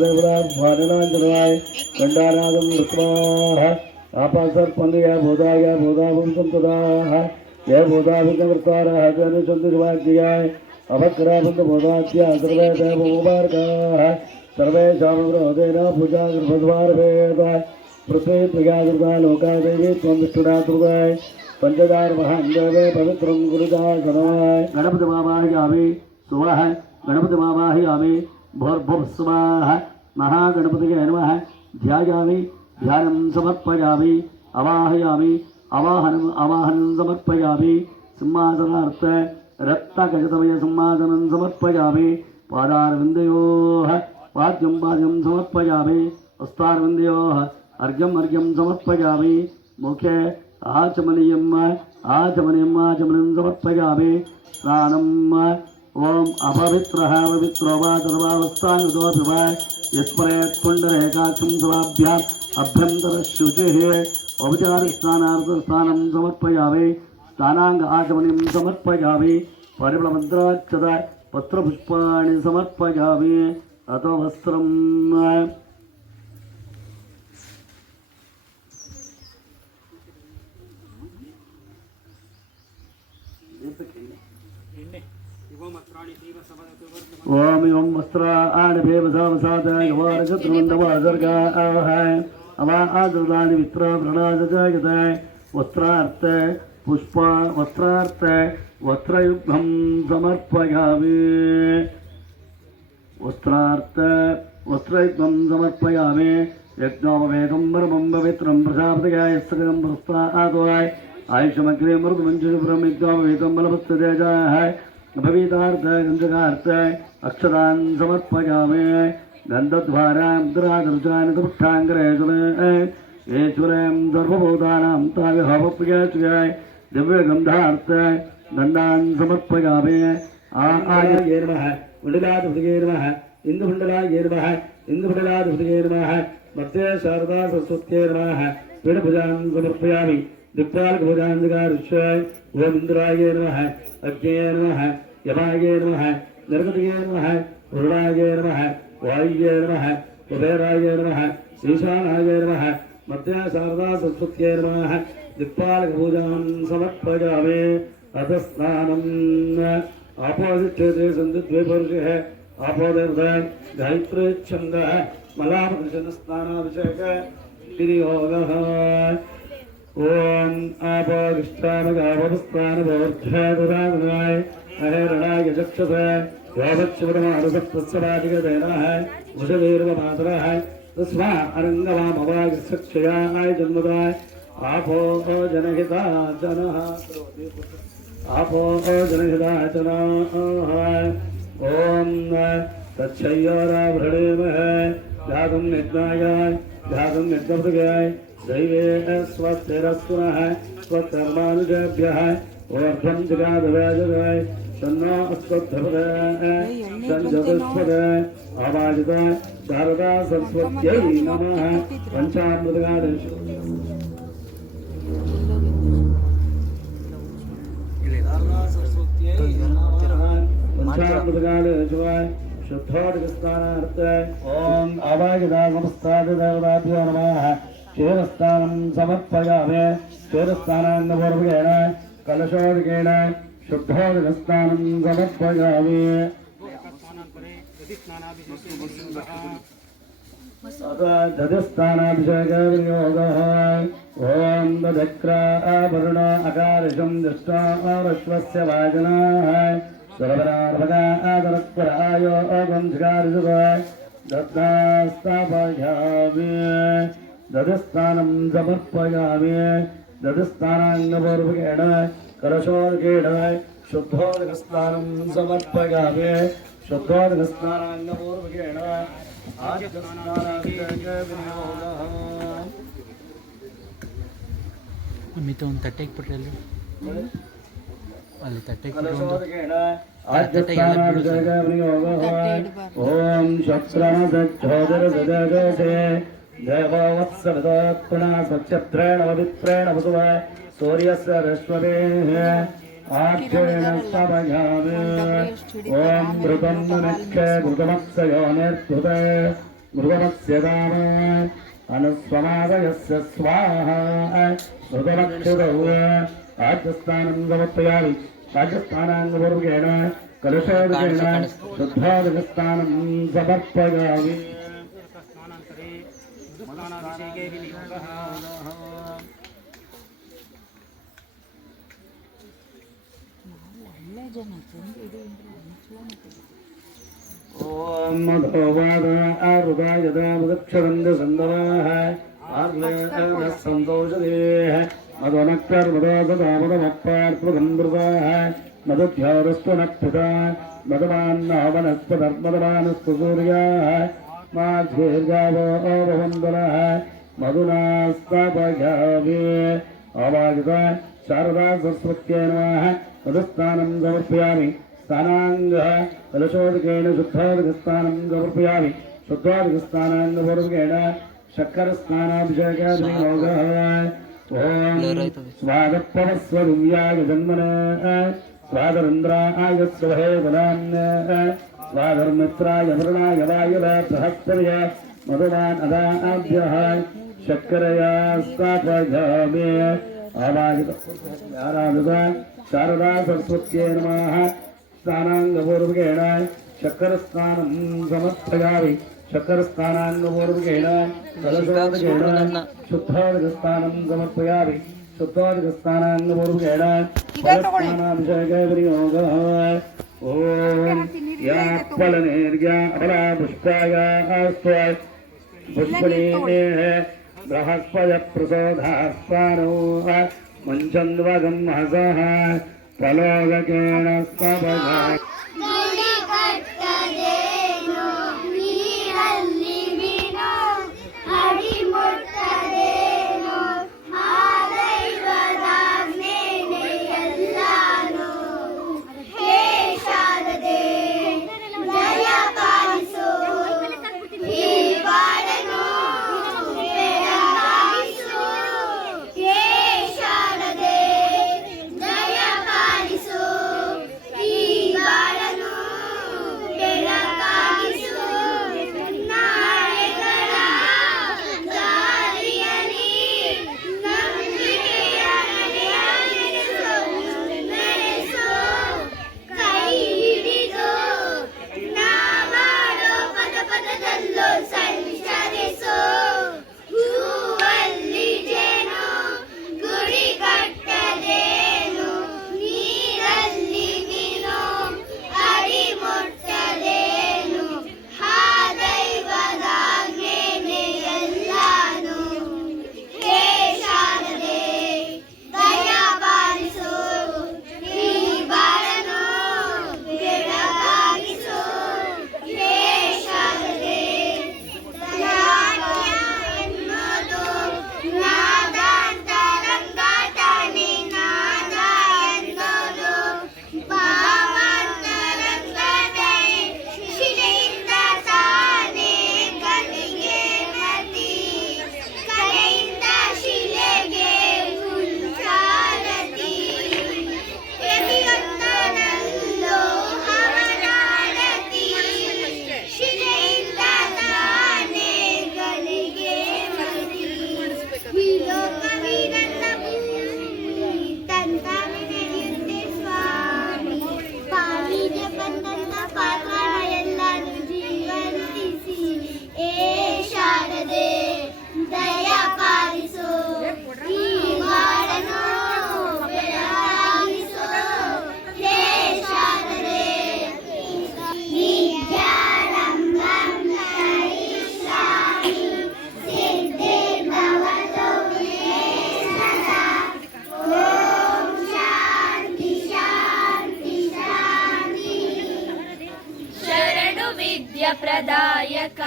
देवराजवाय गंडानादं विष्णोः आपासर्पन्दय बोधाय बोधावं संतदाः ये बोधाभिकृतारः जनुचन्द्रवाद्याय अवक्राबन्ध बोधाद्या सर्वे देवमुबारकाः सर्वेषां विरोधेन पूजा कृतद्वारभेद पृथ्वी प्रियादुर्गा लोका देवी त्वं विष्णुना दुर्गाय पंचदार महान देवे पवित्रं गुरुदाय गणाय गणपति मावाहयामि सुवः गणपति मावाहयामि भूर्भुवः स्वः महागणपतये नमः ध्यायामि ध्यानं समर्पयामि अवाहयामि आवाहनं समर्पयामि सिंहासनार्थ रत्नखचितमय सिंहासनं समर्पयामि पादारविन्दयोः पाद्यं समर्पयामि हस्तारविन्दयोः अर्घ्यं समर्पयामि मुखे आचमनीयं समर्पयामि स्नानम् ओम अपवित्रः पवित्रो वा सर्वावस्थाङ्गतोऽपि वा यस्परेत् पुण्डरेकाक्षं समाभ्याम् अभ्यन्तरशुचिः औपचारिकस्नानार्थस्नानं समर्पयामि स्नानाङ्ग आचमनीं समर्पयामि परिमलमन्त्राक्षत पत्रपुष्पाणि समर्पयामि अतो वस्त्रम् ओम ओम वस्त्राणि भेवसावसादाय गवारशत्रुमन्दवासर्गाः अवा आदृतानि वित्राभ्रणादजायताय वस्त्रार्थ पुष्पा वस्त्रार्थ वस्त्रयुग्मं समर्पयामि वस्त्रार्थ वस्त्रयुग्मं समर्पयामि यज्ञोपवेदं परमं पवित्रं प्रजापतयाय सकलं प्रस्तादोय आयुषमग्रे मृगमञ्जुषुभ्रं यज्ञोपवेदं बलवत्ततेजाः भवितार्थ गंधकार्थ अक्षतान् समर्पयामि गन्धद्वारां दुरादर्शानि दुष्टाङ्गरेश्वरें सर्वभूतानां ताविहवप्रियाय दिव्यगन्धार्थ गन्धान् समर्पयामि आर्याय नमः कुण्डलाधिपतये नमः इन्दुकुण्डलाय नमः इन्दुकुण्डलाधिपतये नमः मध्ये शारदा सरस्वत्यै नमः पीठभुजां समर्पयामि दिक्पालकभुजान्धकारुष्याय ओम इन्द्राय नमः अग्नये नमः यमाय नमः नरपतये नमः वरुणाय नमः वायुये नमः कुबेराय नमः ईशानाय नमः मध्ये शारदा सरस्वत्यै नमः दिक्पालकभुजां समर्पयामि अधस्नानम् आपोदिक्षेत्रे सन्ति द्वे पुरुषः आपोदेवता गायत्री छन्दः मलापदर्शनस्नानाभिषेक विनियोगः ओम आपोदिष्टानगावस्तानभोर्ध्यादुरागनाय अहेरणाय चक्षुषे योगक्षुरमानुसप्तस्वादिगदेनः वृषभेर्वमातरः तस्मा अरङ्गवामवागसक्षयाय जन्मदाय आपो जनहिताचनः ओम तच्छय्याराभृणेमः ध्यातुं निज्ञाय ध्यातुं निज्ञपृगाय दैवे स्वस्तिरस्पुनः स्वधर्मानुजेभ्यः ऊर्ध्वं जगादवेजगाय तन्नो अस्मद्भवते सञ्जतस्पदे आवाजिता शारदा सरस्वत्यै नमः पञ्चामृतगादेषु शारदा सरस्वत्यै नमः पञ्चामृतगादेषु शुद्धोदकस्नानार्थ ओम आवाजिता समस्तादेवताभ्यो नमः क्षीरस्नानं समर्पयामि क्षीरस्नानान्नपूर्वकेण कलशोदकेन शुद्धोदकस्नानं समर्पयामि दधिस्नानाभिषेकविनियोगः ओम दधिक्राभरण अकारिशं दृष्टारश्वस्य वाजनाः सर्वरार्भकादरक्परायो अगन्धिकारिषुः दत्तास्तापयामि दधिस्नानं समर्पयामि दधिस्नानान्नपूर्वकेण कलशोदकेन शुद्धोदकस्नानं समर्पयामि शुद्धोदकस्नानान्नपूर्वकेण आद्यस्नानाभिषेकविनियोगः ಮಿತ ಒಂದು ತಟ್ಟೆಗೆ ಬಿಟ್ರಲ್ಲಿ ಅಲ್ಲಿ ತಟ್ಟೆಗೆ ಓಂ ಶಕ್ರಮಸಜ್ಜೋದರಸಜಗಸೆ ದೇವವತ್ಸವದತ್ಪುನಃ ಸ್ವಚ್ಛತ್ರೇಣ ಪವಿತ್ರೇಣ ವಸುವ ಸೂರ್ಯಸ್ಯ ರಶ್ಮವೇಃ आक्षेण स्थापयामि ओम ऋतं मुनिक्षे ऋतमक्षयो निर्धुते मृगमस्य दाम अनुस्वमादयस्य स्वाहा मृगमक्षुरौ राजस्थानं समर्पयामि राजस्थानाङ्गपूर्वकेण कलशोदकेन शुद्धादिकस्थानं समर्पयामि ओम मधोवाद आरुदाय दामदक्षरंद संदवाः आर्ले संतोषदेः मधोनक्तर मधोसदा मधमप्पार्पगंधर्वाः मधुध्यारस्तु नक्षता मधमान्नः वनस्पतर्मदमानस्तु सूर्याः माध्वेर्गावो भवन्दरः मधुना स्थापयामि अवागिता शारदा सरस्वत्यै नमः मधुस्थानं समर्पयामि स्थानाङ्गः कलशोदकेन शुद्धादिकस्थानं समर्पयामि शुद्धादिकस्थानाङ्गपूर्वकेण शक्करस्नानाभिषेकादियोगः ॐ स्वादपवस्वदिव्याय जन्मने स्वादरिन्द्राय स्वहेबलान्य स्वाधर्मित्राय वरुणाय वायुवे बृहस्पतय मधुवान् अदाभ्यः शक्करया स्थापयामि आराधिता शारदा सरस्वत्यै नमः स्थानाङ्गपूर्वकेण शक्करस्नानं समर्पयामि शक्करस्नानाङ्गपूर्वकेण कलशोदकेन शुद्धादिकस्थानं समर्पयामि शुद्धादिकस्थानाङ्गपूर्वकेण फलस्नानाभिषेकविनियोगः ॐ या फलनेर्या फलापुष्पायास्तु पुष्पणेः बृहस्पतिप्रसोधास्पानो मुञ्चन्द्वगं हसः फलोदकेन स्तवः प्रदायक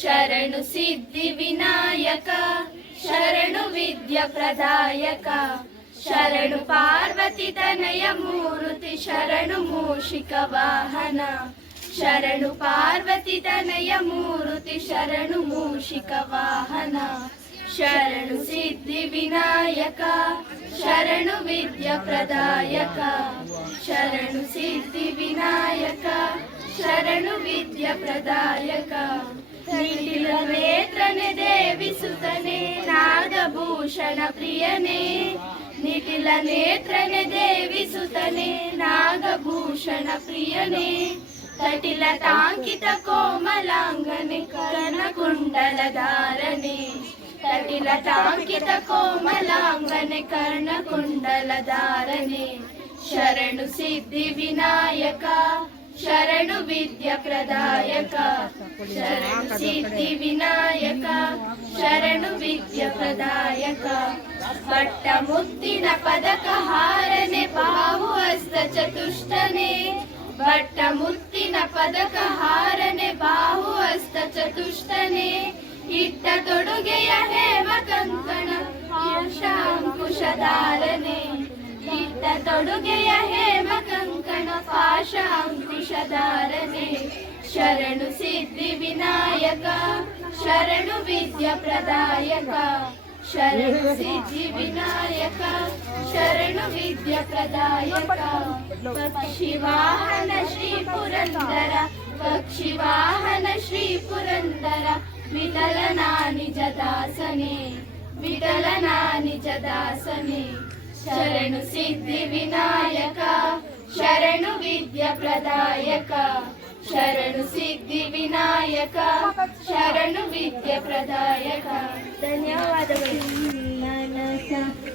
शरणु सिद्धि विनायक शरणु विद्या प्रदायक शरणु पार्वती तनय मूर्ति शरणु मूषिक वाहन शरणु पार्वती तनय मूर्ति शरणु मूषिक वाहन शरणु सिद्धि विनायक शरणु विद्या प्रदायक शरणु सिद्धि विनायक शरणु विद्या प्रदायक ನಿಟಿಲ ನೇತ್ರನೆ ದೇವಿಸುತ್ತನೆ ನಾಗಭೂಷಣ ಪ್ರಿಯನೇ ನಿಟಿಲ ನೇತ್ರನೆ ದೇವಿಸುತ್ತನೆ ನಾಗಭೂಷಣ ಪ್ರಿಯನೇ ತಟಿಲ ತಾಂಕಿತ ಕೋಮಲಾಂಗನೆ ಕರ್ಣಕುಂಡಲಧಾರನೆ ತಟಿಲ ತಾಂಕಿತ ಕೋಮಲಾಂಗನೆ ಕರ್ಣಕುಂಡಲಧಾರನೆ ಶರಣು ಸಿದ್ಧಿ ವಿನಾಯಕ ಶರಣು ವಿದ್ಯ ಪ್ರದಾಯಕ ಶರಣು ಸಿದ್ಧಿ ವಿನಾಯಕ ಶರಣು ವಿದ್ಯ ಪ್ರದಾಯಕ ಪಟ್ಟ ಮುತ್ತಿನ ಪದಕ ಹಾರನೆ ಬಾಹು ಹಸ್ತ ಚತುಷ್ಟನೆ ಪಟ್ಟ ಮುತ್ತಿನ ಪದಕ ಹಾರನೆ ಬಾಹು ಹಸ್ತ ಚತುಷ್ಟನೆ ಇಟ್ಟ ತೊಡುಗೆಯ ಹೇಮ ಕಂಕಣ ಅಂಕುಶಧಾರನೆ ಇಟ್ಟ ತೊಡುಗೆಯ ಹೇಮ ಕಂಕಣ ಪಾಶ ಅಂಕುಶಧಾರನೆ ಶರಣು ಸಿದ್ಧಿ ವಿನಾಯಕ ಶರಣು ವಿದ್ಯ ಪ್ರದಾಯಕ ಶರಣು ಸಿದ್ಧಿ ವಿನಾಯಕ ಶರಣು ವಿದ್ಯ ಪ್ರದಾಯಕ ಪಕ್ಷಿವಾಹನ ಶ್ರೀ ಪುರಂದರ ಪಕ್ಷಿವಾಹನ ಶ್ರೀ ಪುರಂದರ ವಿಠಲನಾ ನಿಜ ದಾಸನೆ ವಿಠಲನಾ ನಿಜ ದಾಸನೆ ಶರಣು ಸಿದ್ಧಿ ವಿನಾಯಕ ಶರಣು ವಿದ್ಯ ಪ್ರದಾಯಕ ಶರಣು ಸಿದ್ಧಿ ವಿನಾಯಕ ಶರಣು ವಿದ್ಯ ಪ್ರದಾಯಕ ಧನ್ಯವಾದಗಳು. ಮನಸ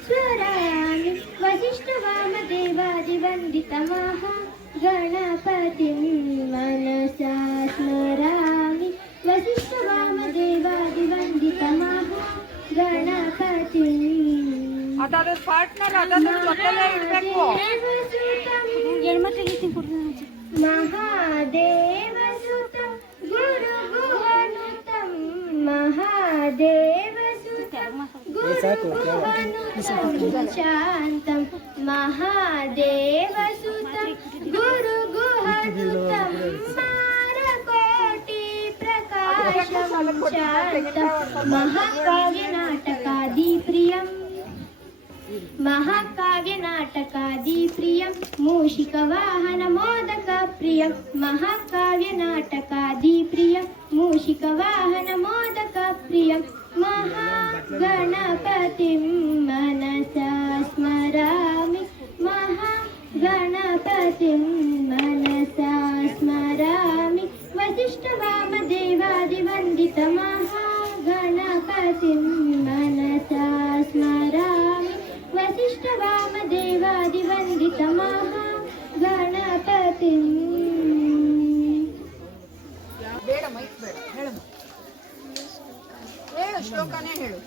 ಸ್ವರಾಮಿ ವಸಿಷ್ಠ ವಾಮದೇವಾದಿ ವಂದಿತ ಮಹಾ ಗಣಪತಿ ಮನಸ ಸ್ಮರಾಮಿ ವಸಿಷ್ಠ ವಾಮದೇವಾದಿ ವಂದಿತ ಮಹಾ ಗಣಪತಿ ಅದಾದ ಪಾರ್ಟ್ನರ್ ಅದನ್ನು ಜೊತೆಲೇ ಇಡಬೇಕು. ಮಹಾದೇವಸುತಂ ಗುರು ಗುಹನುತಂ ಮಹಾದೇವಸುತಂ ಗುರು ಗುಹನುತಂ ಶಾಂತಂ ಮಹಾದೇವಸುತಂ ಗುರು ಗುಹನುತಂ ಮಾರಕೋಟಿ ಪ್ರಕಾಶಂ ಶಾಂತಂ ಮಹಾಕಾವ್ಯ ನಾಟಕಾದಿ ಪ್ರಿಯಂ महाकाव्य नाटकादि प्रियं मूषिक वाहन मोदक प्रियं महाकाव्य नाटकादि प्रियं मूषिक वाहन मोदक प्रियं महागणपतिं मनसा स्मरामि महागणपतिं मनसा स्मरामि वसिष्ठ वामदेवादि वन्दित महागणपतिं मनसा स्मरामि वसिष्ठ वामदेवादि वन्दित महागणपति ಬೇಡ ಮೈಕ್ ಬೇಡ ಹೇಳು ಹೇಳು ಶ್ಲೋಕನೇ ಹೇಳು.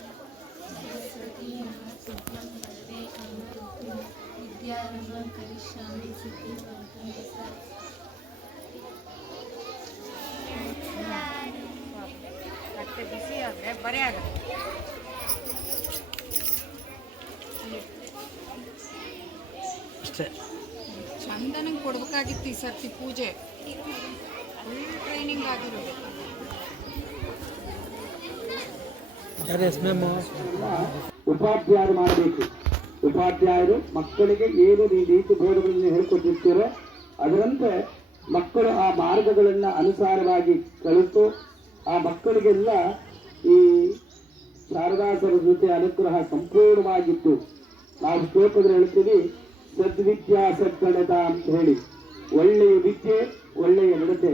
ಮತ್ತೆ ಬಿಸಿ ಆದರೆ ಬರೇ ಆಗಲ್ಲ. ಚಂದನಿಗೆ ಕೊಡ್ಬೇಕಾಗಿತ್ತು ಈ ಸರ್ತಿ ಪೂಜೆ ಫುಲ್ ಟ್ರೈನಿಂಗ್ ಆಗಿರೋದು. ಉಪಾಧ್ಯಾಯರು ಮಾಡಬೇಕು. ಉಪಾಧ್ಯಾಯರು ಮಕ್ಕಳಿಗೆ ಏನು ರೀತಿ ಬೋಧಗಳನ್ನು ಹೇಳಿಕೊಟ್ಟಿರ್ತೀರೋ ಅದರಂತೆ ಮಕ್ಕಳು ಆ ಮಾರ್ಗಗಳನ್ನು ಅನುಸಾರವಾಗಿ ಕಲಿತು ಆ ಮಕ್ಕಳಿಗೆಲ್ಲ ಈ ಶಾರದಾಸರ ಜೊತೆ ಅನುಗ್ರಹ ಸಂಪೂರ್ಣವಾಗಿತ್ತು. ನಾವು ಶ್ಲೋಕದಲ್ಲಿ ಹೇಳ್ತೀವಿ ಸದ್ವಿದ್ಯಾ ಸದ್ಗಣತ ಅಂತ ಹೇಳಿ. ಒಳ್ಳೆಯ ವಿದ್ಯೆ ಒಳ್ಳೆಯ ನಡತೆ,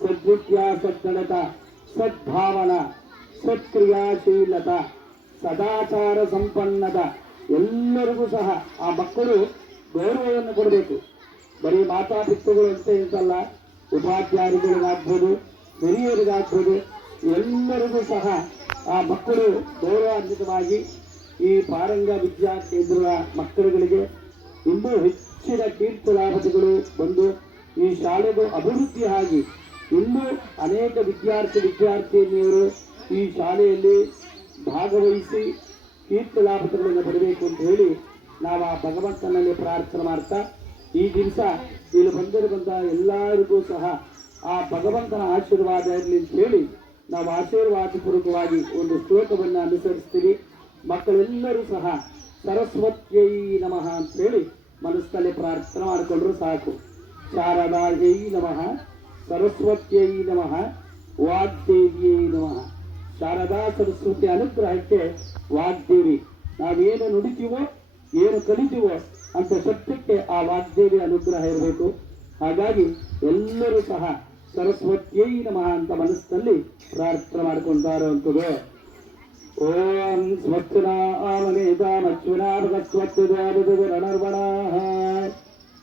ಸದ್ವಿದ್ಯಾ ಸದ್ಗಣತ, ಸದ್ಭಾವನ, ಸತ್ಕ್ರಿಯಾಶೀಲತ, ಸದಾಚಾರ ಸಂಪನ್ನದ ಎಲ್ಲರಿಗೂ ಸಹ ಆ ಮಕ್ಕಳು ಗೌರವವನ್ನು ಕೊಡಬೇಕು. ಬರೀ ಮಾತಾಪಿತೃಗಳು ಅಂತ ಅಂತಲ್ಲ, ಉಪಾಧ್ಯಾಯರಿಗಾಗ್ಬೋದು, ಹಿರಿಯರಿಗಾಗ್ಬೋದು, ಎಲ್ಲರಿಗೂ ಸಹ ಆ ಮಕ್ಕಳು ಗೌರವಾನ್ವಿತವಾಗಿ ಈ ಪಾರಂಗ ವಿದ್ಯಾ ಕೇಂದ್ರದ ಮಕ್ಕಳುಗಳಿಗೆ ಇನ್ನೂ ಹೆಚ್ಚಿನ ಕೀರ್ತಿ ಲಾಭತೆಗಳು ಬಂದು ಈ ಶಾಲೆಗೂ ಅಭಿವೃದ್ಧಿ ಆಗಿ ಇನ್ನೂ ಅನೇಕ ವಿದ್ಯಾರ್ಥಿನಿಯರು ಈ ಶಾಲೆಯಲ್ಲಿ ಭಾಗವಹಿಸಿ ಕೀರ್ತಿ ಲಾಭತೆಗಳನ್ನು ಪಡೆಯಬೇಕು ಅಂತ ಹೇಳಿ ನಾವು ಆ ಭಗವಂತನಲ್ಲಿ ಪ್ರಾರ್ಥನೆ ಮಾಡ್ತಾ ಈ ದಿವಸ ಇಲ್ಲಿ ಬಂದ ಎಲ್ಲರಿಗೂ ಸಹ ಆ ಭಗವಂತನ ಆಶೀರ್ವಾದ ಇರಲಿ ಅಂತ ಹೇಳಿ ನಾವು ಆಶೀರ್ವಾದ ಪೂರ್ವಕವಾಗಿ ಒಂದು ಶ್ಲೋಕವನ್ನು ಅನುಸರಿಸ್ತೀವಿ. ಮಕ್ಕಳೆಲ್ಲರೂ ಸಹ ಸರಸ್ವತ್ಯೈ ನಮಃ ಅಂತ ಹೇಳಿ ಮನಸ್ಸಲ್ಲಿ ಪ್ರಾರ್ಥನೆ ಮಾಡಿಕೊಂಡ್ರು ಸಾಕು. ಶಾರದಾಯೈ ನಮಃ, ಸರಸ್ವತ್ಯೈ ನಮಃ, ವಾಗ್ದೇವಿಯೇ ನಮಃ. ಶಾರದಾ ಸರಸ್ವತಿ ಅನುಗ್ರಹಕ್ಕೆ ವಾಗ್ದೇವಿ. ನಾವೇನು ನುಡಿತೀವೋ ಏನು ಕಲಿತೀವೋ ಅಂತ ಸತ್ಯಕ್ಕೆ ಆ ವಾಗ್ದೇವಿ ಅನುಗ್ರಹ ಇರಬೇಕು. ಹಾಗಾಗಿ ಎಲ್ಲರೂ ಸಹ ಸರಸ್ವತಿಯೈ ನಮಃ ಅಂತ ಮನಸ್ಸಿನಲ್ಲಿ ಪ್ರಾರ್ಥನೆ ಮಾಡಿಕೊಂಡಾ ಇರುವಂಥದ್ದು. ಓಂ ಸ್ವಸ್ತಿನ ಆಮನೇತಾಮಶ್ವಿನಾರ್ಗಸ್ವತ್ಯರ್ವಣಾಃ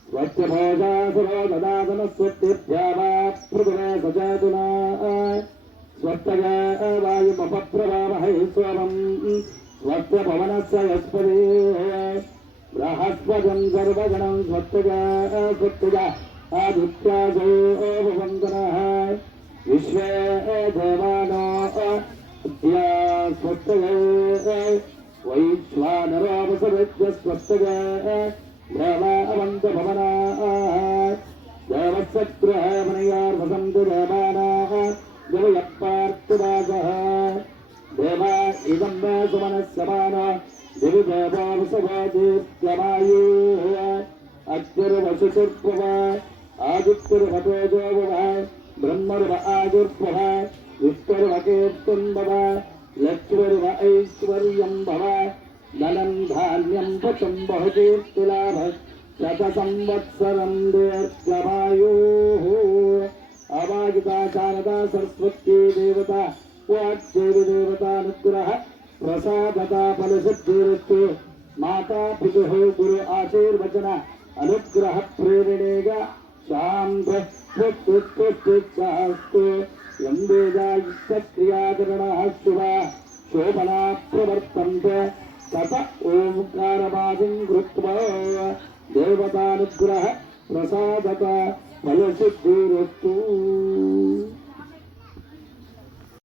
ಸ್ವಚ್ಛಭೋಜಾ ಸುರೋದದಾಸನ ಸ್ವತ್ಯಭ್ಯಾವಾಪೃಥುವೇ ಸಜಾತುನಾಃ ಸ್ವತ್ತಗ ವಾಯುಮಪಪ್ರವಾಮಹೈ ಸ್ವರಂ ಸ್ವತ್ಯಭವನಸ್ಯ ಯಸ್ಪದೇ ಬೃಹಸ್ಪತಿಂ ಸರ್ವಗಣಂ ಸ್ವತ್ತಗ ಆದಿತ್ಯಾಜೋ ವಂದನಃ ವಿಶ್ವೇ ದೇವಾನೋ ಸ್ವತ್ತಗ ವೈಶ್ವಾನರೋಪಸೃತ್ಯ ಸ್ವತ್ತಗ ದೇವಾವಂತಭವನಾ ದೇವಸಗೃಹ ಮನೆಯಾರ್ವಸಂತು ದೇವಾನಾಃ ದೇವಯಪ್ಪಾರ್ಥದಾಸಃ ದೇವ ಇದಂ ವಾ ಸುಮನಸ್ಸಮಾನ ದಿವಿ ದೇವಾವಸವಾದೀರ್ಘಮಾಯುಃ ಅಗ್ನಿರ್ವಸುರ್ಭವ ಆದಿತ್ಯರ್ವತೋಜೋಭವ ಬ್ರಹ್ಮರ್ವ ಆಯುರ್ಭವ ವಿಷ್ಣುರ್ವಕೀರ್ತಿಂಭವ ಲಕ್ಷ್ಮೀರ್ವ ಐಶ್ವರ್ಯಂ ಭವ ಧನಂ ಧಾನ್ಯಂ ಪಚಂ ಬಹುಕೀರ್ತಿಲಾಭ ಶತ ಸಂವತ್ಸರಂ ದೀರ್ಘಮಾಯುಃ. ಅವಾಗಿತಾ ಶಾರದಾ ಸರಸ್ವತಿ ದೇವತಾ ವಾಗ್ದೇವಿ ದೇವತಾನುಗ್ರಹ ಪ್ರಸಾದತಾ ಫಲಸಿದ್ಧಿರಸ್ತು. ಮಾತಾ ಪಿತುಃ ಗುರು ಆಶೀರ್ವಚನ ಅನುಗ್ರಹ ಪ್ರೇರಣೆಗ ಶಾಂತು ಎಂಬೇದಾಯುಕ್ತ ಕ್ರಿಯಾಕರಣ ಶುಭ ಶೋಭನಾ ಪ್ರವರ್ತಂತೆ ತತ ಓಂಕಾರವಾದಿಂ ಕೃತ್ವಾ ದೇವತಾನುಗ್ರಹ ಪ್ರಸಾದತ ಫಲಸಿದ್ಧಿರಸ್ತು.